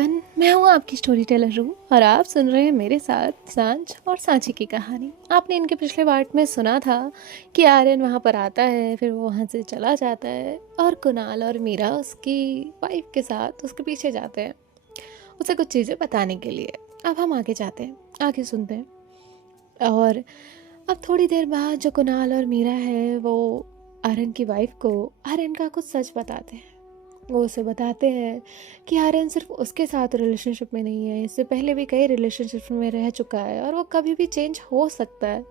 बचपन। मैं हूँ आपकी स्टोरी टेलर रू और आप सुन रहे हैं मेरे साथ सांझ और सांची की कहानी। आपने इनके पिछले पार्ट में सुना था कि आर्यन वहाँ पर आता है, फिर वो वहाँ से चला जाता है और कुणाल और मीरा उसकी वाइफ के साथ उसके पीछे जाते हैं उसे कुछ चीज़ें बताने के लिए। अब हम आगे जाते हैं, आगे सुनते हैं। और अब थोड़ी देर बाद जो कुणाल और मीरा है वो आर्यन की वाइफ को आर्यन का कुछ सच बताते हैं। वो उसे बताते हैं कि आर्यन सिर्फ उसके साथ रिलेशनशिप में नहीं है, इससे पहले भी कई रिलेशनशिप में रह चुका है और वो कभी भी चेंज हो सकता है।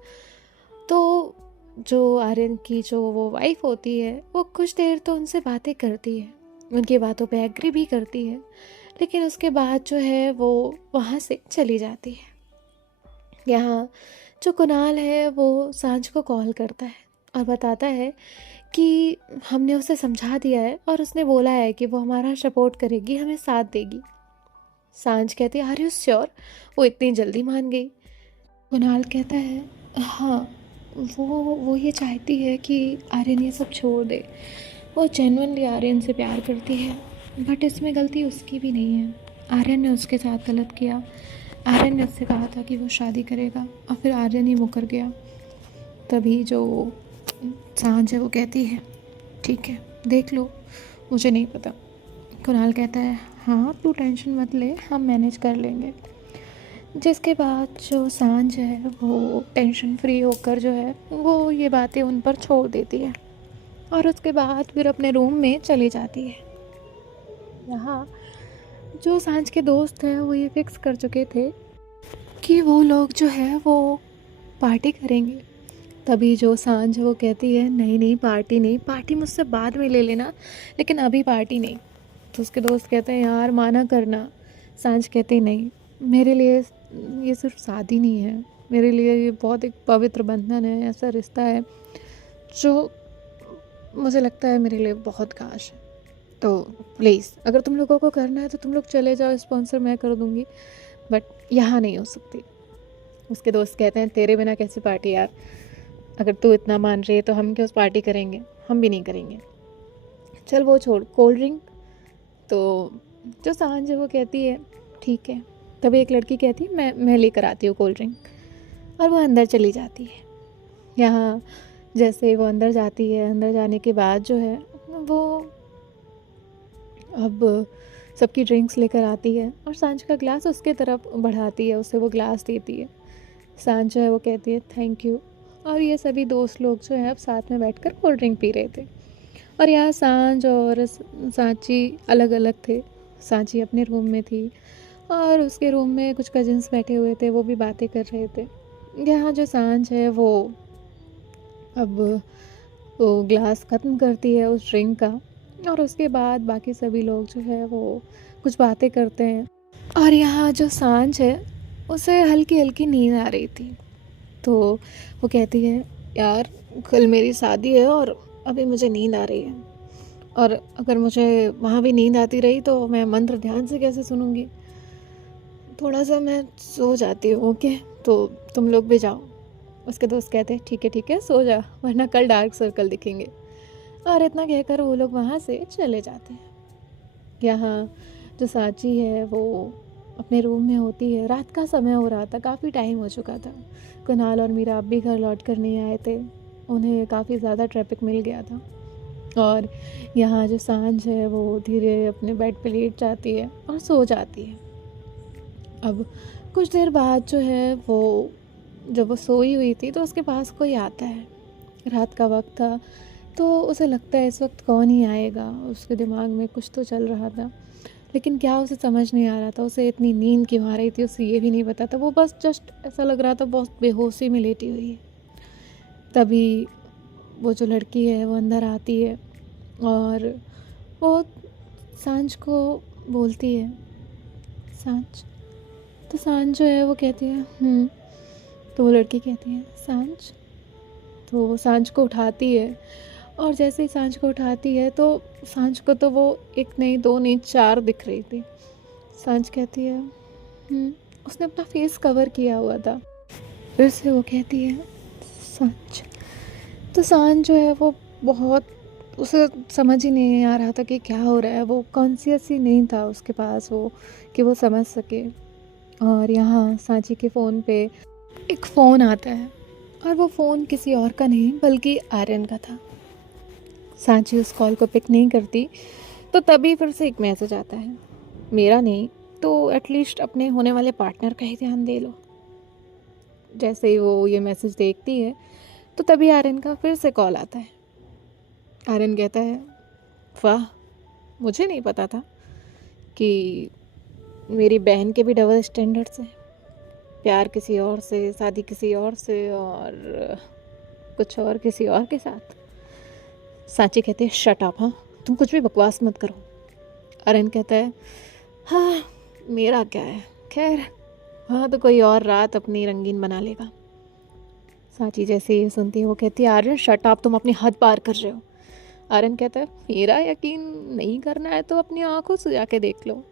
तो जो आर्यन की जो वो वाइफ होती है वो कुछ देर तो उनसे बातें करती है, उनकी बातों पे एग्री भी करती है, लेकिन उसके बाद जो है वो वहाँ से चली जाती है। यहाँ जो कुणाल है वो सांझ को कॉल करता है और बताता है कि हमने उसे समझा दिया है और उसने बोला है कि वो हमारा सपोर्ट करेगी, हमें साथ देगी। सांझ कहती है आर यू श्योर, वो इतनी जल्दी मान गई। कुणाल कहता है हाँ, वो ये चाहती है कि आर्यन ये सब छोड़ दे। वो जेन्युइनली आर्यन से प्यार करती है, बट इसमें गलती उसकी भी नहीं है। आर्यन ने उसके साथ गलत किया। आर्यन ने उससे कहा था कि वो शादी करेगा और फिर आर्यन ही मुकर गया। तभी जो सांझ है वो कहती है ठीक है, देख लो, मुझे नहीं पता। कुणाल कहता है हाँ तू टेंशन मत ले, हम मैनेज कर लेंगे। जिसके बाद जो सांझ है वो टेंशन फ्री होकर जो है वो ये बातें उन पर छोड़ देती है और उसके बाद फिर अपने रूम में चली जाती है। यहाँ जो सांझ के दोस्त हैं वो ये फिक्स कर चुके थे कि वो लोग जो है वो पार्टी करेंगे। तभी जो सांझ वो कहती है नहीं नहीं, पार्टी नहीं, पार्टी मुझसे बाद में ले लेना, लेकिन अभी पार्टी नहीं। तो उसके दोस्त कहते हैं यार माना करना। सांझ कहते नहीं, मेरे लिए ये सिर्फ शादी नहीं है, मेरे लिए ये बहुत एक पवित्र बंधन है, ऐसा रिश्ता है जो मुझे लगता है मेरे लिए बहुत खास है। तो प्लीज़ अगर तुम लोगों को करना है तो तुम लोग चले जाओ, स्पॉन्सर मैं कर दूँगी, बट यहाँ नहीं हो सकती। उसके दोस्त कहते हैं तेरे बिना कैसे पार्टी यार, अगर तू इतना मान रही है तो हम क्यों पार्टी करेंगे, हम भी नहीं करेंगे, चल वो छोड़, कोल्ड ड्रिंक। तो जो सांझ है वो कहती है ठीक है। तभी एक लड़की कहती है मैं लेकर आती हूँ कोल्ड ड्रिंक, और वो अंदर चली जाती है। यहाँ जैसे वो अंदर जाती है, अंदर जाने के बाद जो है वो अब सबकी ड्रिंक्स लेकर आती है और सांझ का ग्लास उसके तरफ बढ़ाती है, उसे वो ग्लास देती है। सांझ जो है वो कहती है थैंक यू। और ये सभी दोस्त लोग जो है अब साथ में बैठकर कोल्ड ड्रिंक पी रहे थे और यहाँ सांझ और सांची अलग अलग थे। सांची अपने रूम में थी और उसके रूम में कुछ कजिन्स बैठे हुए थे, वो भी बातें कर रहे थे। यहाँ जो सांझ है वो अब वो ग्लास ख़त्म करती है उस ड्रिंक का और उसके बाद बाकी सभी लोग जो है वो कुछ बातें करते हैं। और यहाँ जो सांझ है उसे हल्की हल्की नींद आ रही थी, तो वो कहती है यार कल मेरी शादी है और अभी मुझे नींद आ रही है, और अगर मुझे वहाँ भी नींद आती रही तो मैं मंत्र ध्यान से कैसे सुनूंगी, थोड़ा सा मैं सो जाती हूँ। ओके, तो तुम लोग भी जाओ। उसके दोस्त कहते हैं ठीक है सो जा, वरना कल डार्क सर्कल दिखेंगे। और इतना कहकर वो लोग वहाँ से चले जाते हैं। यहाँ जो सांची है वो अपने रूम में होती है। रात का समय हो रहा था, काफ़ी टाइम हो चुका था। कुणाल और मीरा अब भी घर लौट कर नहीं आए थे, उन्हें काफ़ी ज़्यादा ट्रैफिक मिल गया था। और यहाँ जो सांझ है वो धीरे अपने बेड पे लेट जाती है और सो जाती है। अब कुछ देर बाद जो है वो जब वो सोई हुई थी तो उसके पास कोई आता है। रात का वक्त था तो उसे लगता है इस वक्त कौन ही आएगा, उसके दिमाग में कुछ तो चल रहा था, लेकिन क्या उसे समझ नहीं आ रहा था। उसे इतनी नींद क्यों आ रही थी उसे ये भी नहीं पता था। वो बस जस्ट ऐसा लग रहा था बहुत बेहोशी में लेटी हुई है। तभी वो जो लड़की है वो अंदर आती है और वो सांझ को बोलती है सांझ। तो सांझ जो है वो कहती है। तो वो लड़की कहती है सांझ। तो वो सांझ को उठाती है और जैसे ही सांझ को उठाती है तो सांझ को तो वो एक नहीं, दो नहीं, चार दिख रही थी। सांझ कहती है उसने अपना फेस कवर किया हुआ था। फिर से वो कहती है सांझ। तो सांझ जो है वो बहुत उसे समझ ही नहीं आ रहा था कि क्या हो रहा है। वो कॉन्शियस ही नहीं था उसके पास वो कि वो समझ सके। और यहाँ सांची के फ़ोन पे एक फ़ोन आता है और वो फ़ोन किसी और का नहीं बल्कि आर्यन का था। सांची उस कॉल को पिक नहीं करती तो तभी फिर से एक मैसेज आता है, मेरा नहीं तो एटलीस्ट अपने होने वाले पार्टनर का ही ध्यान दे लो। जैसे ही वो ये मैसेज देखती है तो तभी आर्यन का फिर से कॉल आता है। आर्यन कहता है, वाह, मुझे नहीं पता था कि मेरी बहन के भी डबल स्टैंडर्ड्स हैं। प्यार किसी और से, शादी किसी और से और कुछ और किसी और के साथ। सांची कहते हैं, शट अप, हाँ तुम कुछ भी बकवास मत करो। आर्यन कहता है, हाँ मेरा क्या है, खैर हाँ तो कोई और रात अपनी रंगीन बना लेगा। सांची जैसे ये सुनती है वो कहती है, आर्यन शट अप, तुम अपनी हद पार कर रहे हो। आर्यन कहता है, मेरा यकीन नहीं करना है तो अपनी आंखों से जाके देख लो,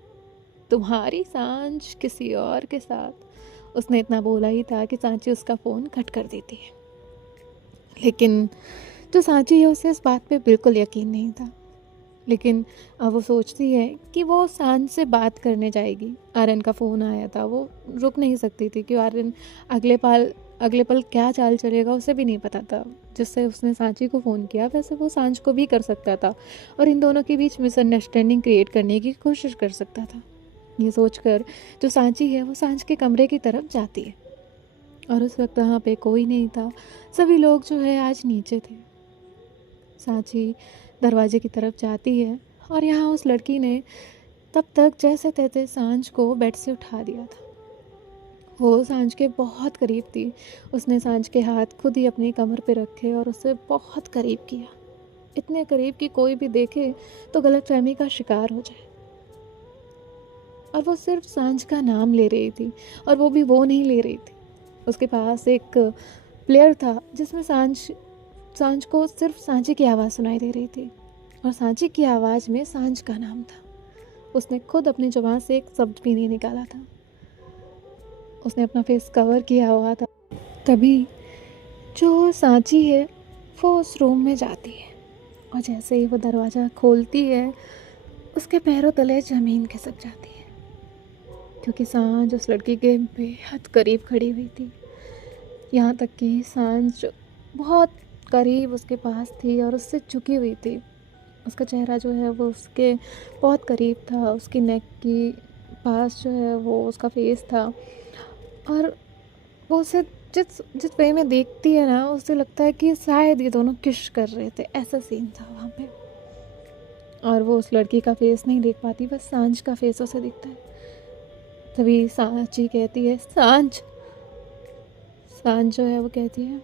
तुम्हारी सांझ किसी और के साथ। उसने इतना बोला ही था कि सांची उसका फ़ोन कट कर देती है। लेकिन जो सांची है उसे इस बात पे बिल्कुल यकीन नहीं था। लेकिन अब वो सोचती है कि वो सांझ से बात करने जाएगी। आर्यन का फ़ोन आया था, वो रुक नहीं सकती थी कि आर्यन अगले पल क्या चाल चलेगा उसे भी नहीं पता था। जिससे उसने सांची को फ़ोन किया वैसे वो सांझ को भी कर सकता था और इन दोनों के बीच मिसअंडरस्टैंडिंग क्रिएट करने की कोशिश कर सकता था। ये सोचकर जो सांची है वो सांझ के कमरे की तरफ जाती है और उस वक्त वहाँ पे कोई नहीं था। सभी लोग जो है आज नीचे थे। सांची दरवाजे की तरफ जाती है और यहाँ उस लड़की ने तब तक जैसे तैसे सांझ को बेड से उठा दिया था। वो सांझ के बहुत करीब थी। उसने सांझ के हाथ खुद ही अपनी कमर पे रखे और उसे बहुत करीब किया, इतने करीब कि कोई भी देखे तो गलतफहमी का शिकार हो जाए। और वो सिर्फ सांझ का नाम ले रही थी और वो भी वो नहीं ले रही थी। उसके पास एक प्लेयर था जिसमें सांझ को सिर्फ सांची की आवाज़ सुनाई दे रही थी और सांची की आवाज़ में सांझ का नाम था। उसने खुद अपनी जुबान से एक शब्द भी नहीं निकाला था। उसने अपना फेस कवर किया हुआ था। तभी जो सांची है वो उस रूम में जाती है और जैसे ही वो दरवाज़ा खोलती है उसके पैरों तले ज़मीन खिसक जाती है, क्योंकि सांझ उस लड़की के बेहद करीब खड़ी हुई थी। यहाँ तक कि सांझ बहुत करीब उसके पास थी और उससे झुकी हुई थी। उसका चेहरा जो है वो उसके बहुत करीब था, उसकी नेक की पास जो है वो उसका फेस था और वो उसे जिस जिस वे में देखती है ना उसे लगता है कि शायद ये दोनों किस कर रहे थे, ऐसा सीन था वहाँ पे। और वो उस लड़की का फेस नहीं देख पाती, बस सांझ का फेस उसे दिखता है। तभी सांची कहती है, सांझ। सांझ जो है वो कहती है,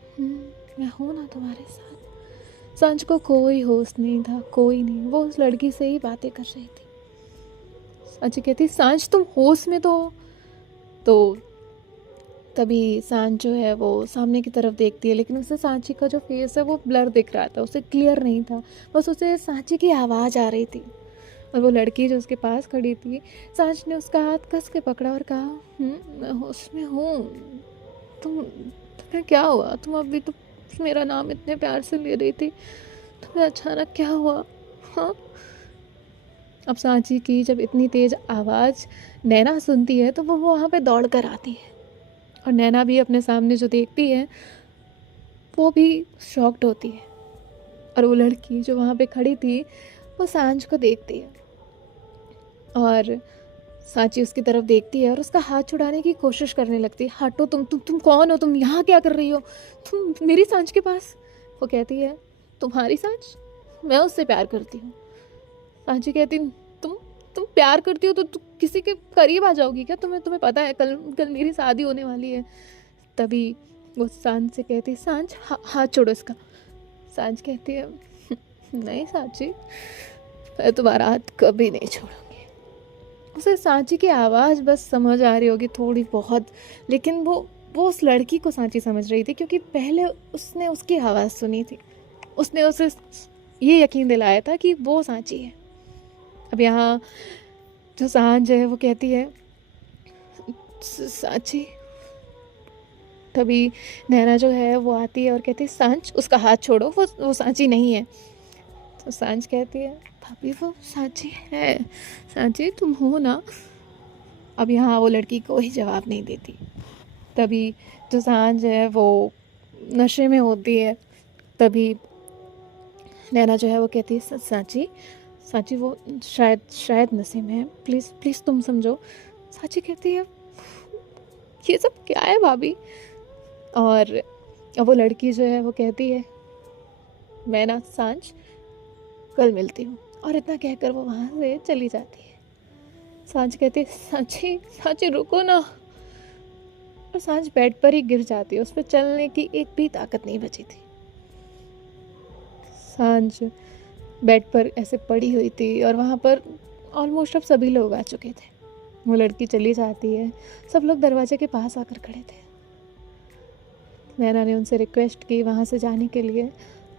मैं हूँ ना तुम्हारे साथ। सांझ को कोई होश नहीं था, कोई नहीं, वो उस लड़की से ही बातें कर रही थी। सांची कहती, सांझ तुम होश में तो हो। तो तभी सांझ जो है वो सामने की तरफ देखती है, लेकिन उसे सांची का जो फेस है वो ब्लर दिख रहा था, उसे क्लियर नहीं था, बस उसे सांची की आवाज़ आ रही थी। और वो लड़की जो उसके पास खड़ी थी, सांझ ने उसका हाथ कस के पकड़ा और कहा, मैं होश में हूँ। तुम्हें क्या हुआ? तुम अभी तो मेरा नाम इतने प्यार से ले रही थी, तुम्हें अचानक क्या हुआ? हाँ। अब सांची की जब इतनी तेज आवाज़ नैना सुनती है तो वो वहाँ पे दौड़ कर आती है और नैना भी अपने सामने जो देखती है वो भी शॉक्ड होती है। और वो लड़की जो वहाँ पे खड़ी थी वो सांझ को देखती है और सांची उसकी तरफ देखती है और उसका हाथ छुड़ाने की कोशिश करने लगती है। हटो, तुम कौन हो? तुम यहाँ क्या कर रही हो? तुम मेरी सांझ के पास। वो कहती है, तुम्हारी सांझ? मैं उससे प्यार करती हूँ। सांची कहती, तुम प्यार करती हो तो तुम किसी के करीब आ जाओगी क्या? तुम्हें पता है कल मेरी शादी होने वाली है। तभी वो सांझ से कहती, सांझ हाथ छोड़ो इसका। सांझ कहती है, नहीं सांची, मैं तुम्हारा हाथ कभी नहीं छोड़ूंगी। उसे सांची की आवाज़ बस समझ आ रही होगी थोड़ी बहुत, लेकिन वो उस लड़की को सांची समझ रही थी, क्योंकि पहले उसने उसकी आवाज़ सुनी थी। उसने उसे ये यकीन दिलाया था कि वो सांची है। अब यहाँ जो सांझ है वो कहती है, सांची। तभी नैना जो है वो आती है और कहती है, सांझ उसका हाथ छोड़ो, वो सांची नहीं है। तो सांझ कहती है भाभी वो सांची है, सांची तुम हो ना। अब यहाँ वो लड़की कोई जवाब नहीं देती। तभी जो सांझ है वो नशे में होती है। तभी नैना जो है वो कहती है सांची, सांची वो शायद शायद नशे में है, प्लीज़ प्लीज़ तुम समझो। सांची कहती है ये सब क्या है भाभी। और वो लड़की जो है वो कहती है मैं ना सांझ कल मिलती हूँ, और इतना कहकर वो वहाँ से चली जाती है। सांझ कहती है सांची सांची रुको ना। और सांझ बेड पर ही गिर जाती है, उस पर चलने की एक भी ताकत नहीं बची थी। सांझ बेड पर ऐसे पड़ी हुई थी और वहाँ पर ऑलमोस्ट अब सभी लोग आ चुके थे। वो लड़की चली जाती है, सब लोग दरवाजे के पास आकर खड़े थे। नैना ने उनसे रिक्वेस्ट की वहाँ से जाने के लिए,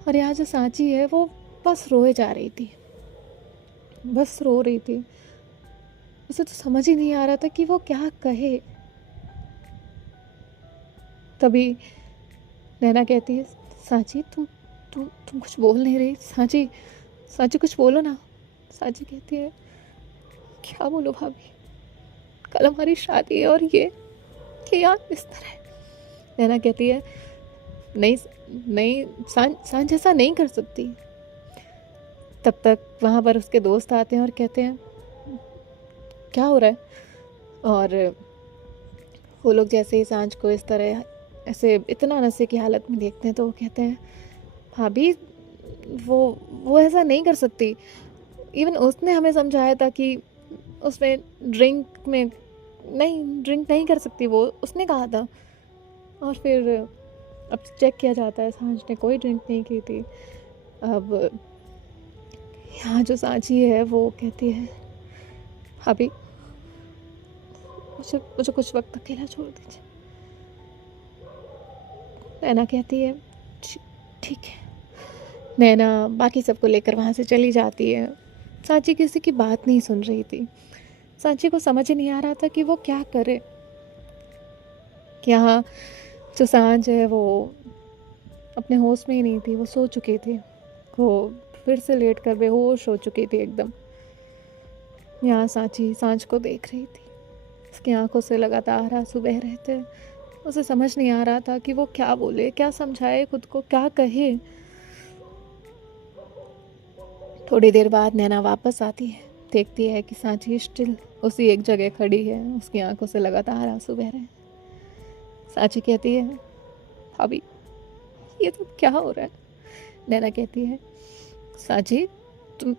और यहाँ जो सांची है वो बस रोए जा रही थी, बस रो रही थी। उसे तो समझ ही नहीं आ रहा था कि वो क्या कहे। तभी नैना कहती है सांची तुम कुछ बोल नहीं रही। सांची सांची कुछ बोलो ना। सांची कहती है क्या बोलो भाभी, कल हमारी शादी है और ये यार इस तरह है। नैना कहती है नहीं नहीं सांझ ऐसा नहीं कर सकती। तब तक वहाँ पर उसके दोस्त आते हैं और कहते हैं क्या हो रहा है। और वो लोग जैसे ही सांझ को इस तरह ऐसे इतना नशे की हालत में देखते हैं तो वो कहते हैं भाभी वो ऐसा नहीं कर सकती। इवन उसने हमें समझाया था कि उसमें ड्रिंक नहीं कर सकती, वो उसने कहा था। और फिर अब चेक किया जाता है सांझ ने कोई ड्रिंक नहीं की थी। अब यहाँ जो सांची है वो कहती है भाभी मुझे कुछ वक्त अकेला छोड़ दीजिए। नैना कहती है ठीक है। नैना बाकी सबको लेकर वहाँ से चली जाती है। सांची किसी की बात नहीं सुन रही थी। सांची को समझ ही नहीं आ रहा था कि वो क्या करे। यहाँ जो सांझ है वो अपने होश में ही नहीं थी, वो सो चुकी थी। वो फिर से लेट कर बेहोश हो चुकी थी एकदम। यहाँ सांची सांझ को देख रही थी, उसकी आंखों से लगातार आंसू बह रहे थे। उसे समझ नहीं आ रहा था कि वो क्या बोले, क्या समझाए खुद को, क्या कहे। थोड़ी देर बाद नैना वापस आती है, देखती है कि सांची स्टिल उसी एक जगह खड़ी है, उसकी आंखों से लगातार आंसू बह रहे हैं। सांची कहती है भाभी ये सब क्या हो रहा है। नैना कहती है सांची तुम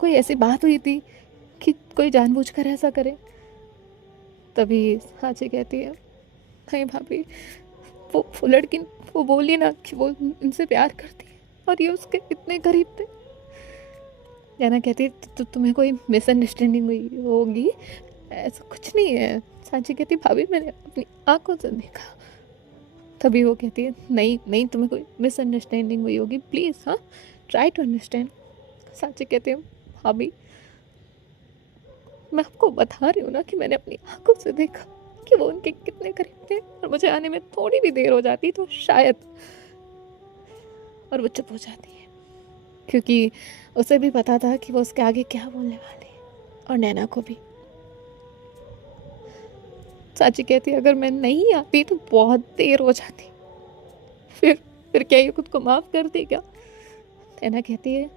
कोई ऐसी बात हुई थी कि कोई जानबूझकर ऐसा करे। तभी सांची कहती है नहीं भाभी वो लड़की वो बोली ना कि वो इनसे प्यार करती है और ये उसके इतने करीब थे। नैना कहती है तुम्हें कोई मिसअंडरस्टैंडिंग हुई होगी, ऐसा कुछ नहीं है। सांची कहती भाभी मैंने अपनी आंखों से देखा। तभी वो कहती है नहीं तुम्हें कोई मिसअंडरस्टैंडिंग हुई होगी, प्लीज़ हाँ ट्राई टू अंडरस्टैंड। सांची कहती है भाभी मैं आपको बता रही हूँ ना कि मैंने अपनी आंखों से देखा कि वो उनके कितने करीब थे, और मुझे आने में थोड़ी भी देर हो जाती तो शायद। और वो चुप हो जाती है क्योंकि उसे भी पता था कि वो उसके आगे क्या बोलने वाली है, और नैना को भी। सांची कहती है अगर मैं नहीं आती तो बहुत देर हो जाती, फिर क्या ये खुद को माफ़ कर दे क्या। नैना कहती है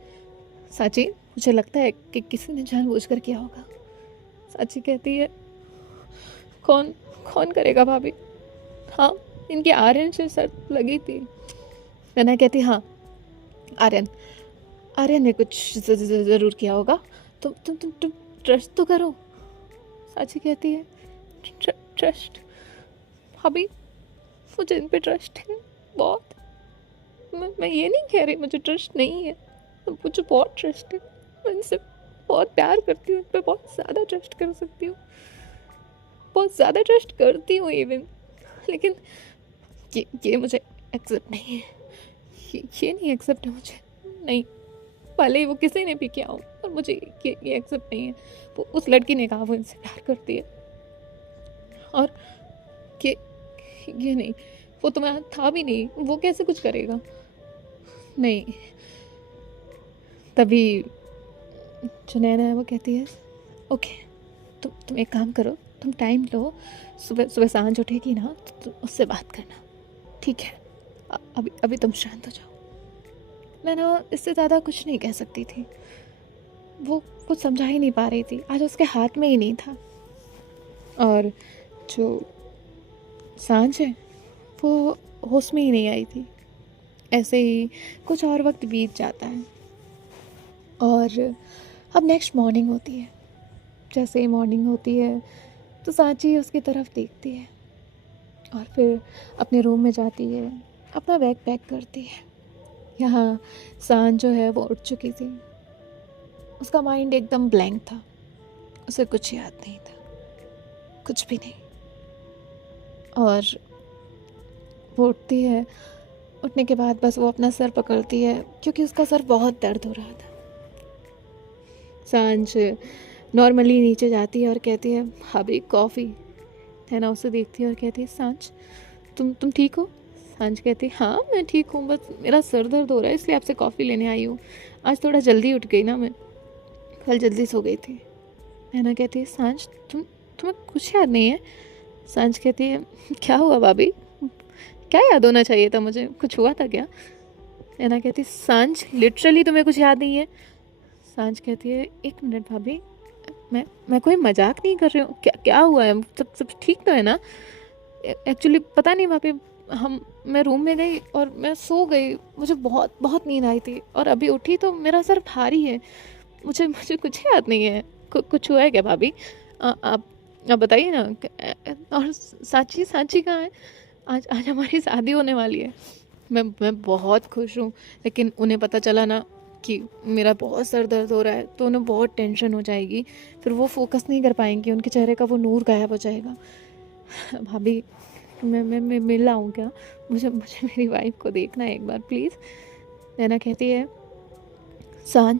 सांची मुझे लगता है कि किसी ने जानबूझकर किया होगा। सांची कहती है कौन करेगा भाभी। हाँ इनके आर्यन से शर्त लगी थी। नैना कहती हाँ आर्यन ने कुछ ज़रूर किया होगा, तुम ट्रस्ट तो करो। सांची कहती है ट्रस्ट भाभी मुझे इन पे ट्रस्ट है बहुत। मैं ये नहीं कह रही मुझे ट्रस्ट नहीं है, मुझे बहुत ट्रस्ट है। मैं इनसे बहुत प्यार करती हूँ, इन पर बहुत ज़्यादा ट्रस्ट कर सकती हूँ, बहुत ज़्यादा ट्रस्ट करती हूँ इवन। लेकिन ये मुझे एक्सेप्ट नहीं है, ये नहीं एक्सेप्ट है मुझे। नहीं भले ही वो किसी ने भी किया हो, और मुझे ये एक्सेप्ट नहीं है। वो उस लड़की ने कहा वो इनसे प्यार करती है, और ये नहीं, वो तुम्हारा था भी नहीं, वो कैसे कुछ करेगा। नहीं तभी जो नैना है वो कहती है, ओके तुम एक काम करो, तुम टाइम लो, सुबह सुबह सांझ उठेगी ना तो उससे बात करना, ठीक है? अभी अभी तुम शांत हो जाओ। नैना इससे ज़्यादा कुछ नहीं कह सकती थी, वो कुछ समझा ही नहीं पा रही थी, आज उसके हाथ में ही नहीं था। और जो सांझ है वो होश में ही नहीं आई थी। ऐसे ही कुछ और वक्त बीत जाता है और अब नेक्स्ट मॉर्निंग होती है। जैसे ही मॉर्निंग होती है तो सांची उसकी तरफ देखती है और फिर अपने रूम में जाती है, अपना बैग पैक करती है। यहाँ सांझ जो है वो उठ चुकी थी, उसका माइंड एकदम ब्लैंक था, उसे कुछ याद नहीं था, कुछ भी नहीं। और वो उठती है, उठने के बाद बस वो अपना सर पकड़ती है क्योंकि उसका सर बहुत दर्द हो रहा था। सांझ नॉर्मली नीचे जाती है और कहती है, भाभी कॉफ़ी। नैना उसे देखती है और कहती है, सांझ तुम ठीक हो? सांझ कहती है, हाँ मैं ठीक हूँ, बस मेरा सर दर्द हो रहा है इसलिए आपसे कॉफ़ी लेने आई हूँ। आज थोड़ा जल्दी उठ गई ना मैं, कल जल्दी सो गई थी। नैना कहती है, सांझ तुम्हें कुछ याद नहीं है? सांझ कहती है, क्या हुआ भाभी, क्या याद होना चाहिए था मुझे, कुछ हुआ था क्या? नैना कहती है, सांझ लिटरली तुम्हें कुछ याद नहीं है? सांझ कहती है, एक मिनट भाभी, मैं कोई मजाक नहीं कर रही हूँ, क्या हुआ है, सब ठीक तो है ना? एक्चुअली पता नहीं भाभी, मैं रूम में गई और मैं सो गई, मुझे बहुत बहुत नींद आई थी और अभी उठी तो मेरा सर भारी है, मुझे मुझे कुछ याद नहीं है। कुछ हुआ है क्या भाभी? आप बताइए ना। और सांची सांची कहाँ है? आज आज हमारी शादी होने वाली है। मैं बहुत खुश हूँ, लेकिन उन्हें पता चला ना कि मेरा बहुत सर दर्द हो रहा है तो उन्हें बहुत टेंशन हो जाएगी, फिर वो फोकस नहीं कर पाएंगी, उनके चेहरे का वो नूर गायब हो जाएगा। भाभी मैं मिल आऊँ क्या? मुझे मुझे मेरी वाइफ को देखना है एक बार प्लीज़। नैना कहती है, सांझ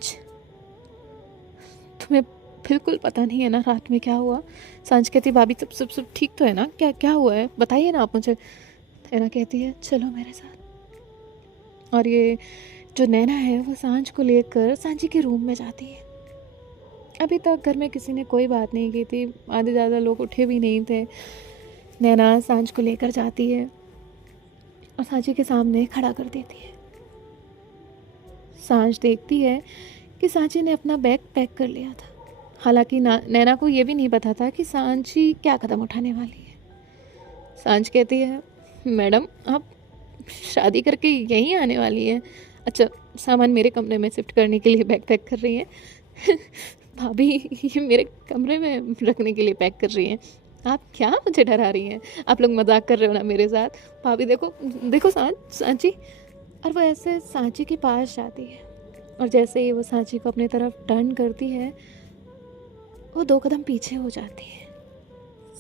तुम्हें बिल्कुल पता नहीं है ना रात में क्या हुआ? सांझ कहती है, भाभी सब ठीक तो है ना? क्या क्या हुआ है, बताइए ना आप मुझे। नैना कहती है, चलो मेरे साथ। और ये जो नैना है वो सांझ को लेकर सांची के रूम में जाती है। अभी तक घर में किसी ने कोई बात नहीं की थी, आधे ज़्यादा लोग उठे भी नहीं थे। नैना सांझ को लेकर जाती है और सांची के सामने खड़ा कर देती है। सांझ देखती है कि सांची ने अपना बैग पैक कर लिया था। हालांकि नैना को ये भी नहीं पता था कि सांची क्या कदम उठाने वाली है। सांझ कहती है, मैडम आप शादी करके यहीं आने वाली है? अच्छा, सामान मेरे कमरे में शिफ्ट करने के लिए बैग पैक कर रही हैं? भाभी ये मेरे कमरे में रखने के लिए पैक कर रही हैं? आप क्या मुझे डरा रही हैं? आप लोग मजाक कर रहे हो ना मेरे साथ? भाभी देखो देखो सांची। और वो ऐसे सांची के पास जाती है और जैसे ही वो सांची को अपनी तरफ टर्न करती है, वो 2 कदम पीछे हो जाती है।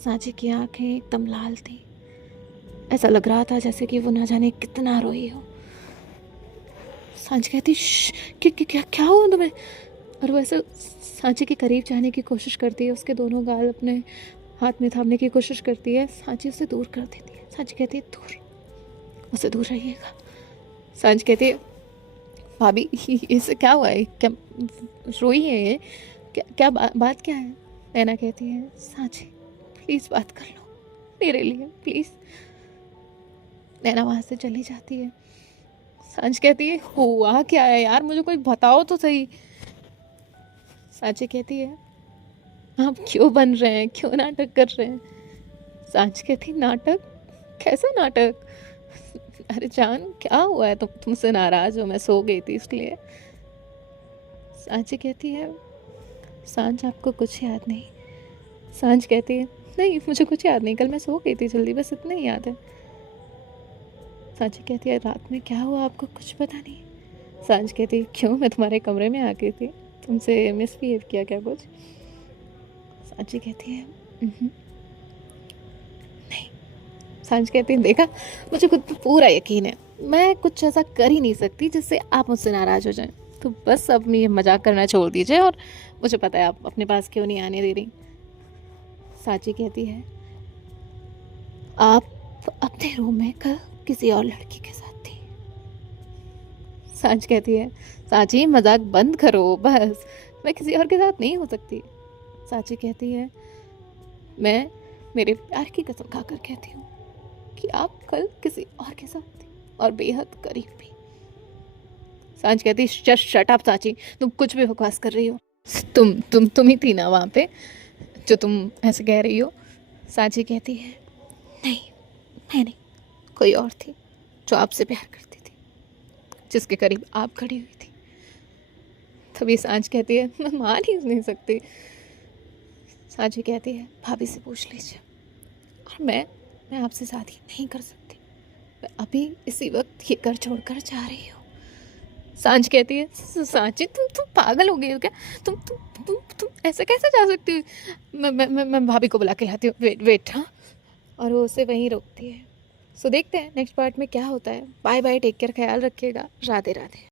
सांची की आंखें एकदम लाल थी, ऐसा लग रहा था जैसे कि वो ना जाने कितना रोई हो। सांची कहती, क्या क्या हुआ तुम्हें? और वो ऐसे सांची के करीब जाने की कोशिश करती है, उसके दोनों गाल अपने हाथ में थामने की कोशिश करती है। सांची उसे दूर कर देती है। सांची कहती है, दूर, उससे दूर रहिएगा। सांची कहती है, भाभी इससे क्या हुआ है, क्या रोई है ये, क्या बात क्या है? नैना कहती है, सांची प्लीज़ बात कर लो मेरे लिए प्लीज़। नैना वहाँ से चली जाती है। सांची कहती है, हुआ क्या है यार, मुझे कोई बताओ तो सही। सांची कहती है, आप क्यों बन रहे हैं, क्यों नाटक कर रहे हैं? सांची कहती, नाटक? कैसा नाटक? अरे जान क्या हुआ है, तुमसे नाराज़ हो? मैं सो गई थी इसलिए। सांची कहती है, सांझ आपको कुछ याद नहीं? सांझ कहती है, नहीं मुझे कुछ याद नहीं, कल मैं सो गई थी जल्दी, बस इतना ही याद है। सांची कहती है, रात में क्या हुआ आपको कुछ पता नहीं? सांझ कहती है, क्यों, मैं तुम्हारे कमरे में आ गई थी, तुमसे मिसबिहेव किया क्या कुछ? सांची कहती है, नहीं। सांझ कहती है, देखा मुझे खुद पे पूरा यकीन है, मैं कुछ ऐसा कर ही नहीं सकती जिससे आप मुझसे नाराज़ हो जाएं, तो बस अब ये मजाक करना छोड़ दीजिए और मुझे पता है आप अपने पास क्यों नहीं आने दे रही। सांची कहती है, आप अपने रूम में कल किसी और लड़की के साथ थी? सांच कहती है, सांची मजाक बंद करो बस, मैं किसी और के साथ नहीं हो सकती। सांची कहती है, मैं मेरे प्यार की कसम खाकर कहती हूँ कि आप कल किसी और के साथ थी, और बेहद करीब भी। सांच कहती, शट अप सांची, तुम कुछ भी बकवास कर रही हो। तुम ही थी ना वहाँ पे जो तुम ऐसे कह रही हो। सांची कहती है, नहीं मैं नहीं, कोई और थी जो आपसे प्यार करती थी, जिसके करीब आप खड़ी हुई थी। तभी सांच कहती है, मैं मान ही नहीं सकती। सांची कहती है, भाभी से पूछ लीजिए, और मैं आपसे शादी नहीं कर सकती, मैं अभी इसी वक्त ये घर छोड़कर जा रही हूँ। सांच कहती है, सांची तुम पागल हो गई हो क्या? तुम ऐसे कैसे जा सकती हो? मैं भाभी को बुला के लाती हूँ, वेट वेट। हाँ, और वो उसे वहीं रोकती है। सो देखते हैं नेक्स्ट पार्ट में क्या होता है। बाय बाय, टेक केयर, ख्याल रखिएगा, राधे राधे।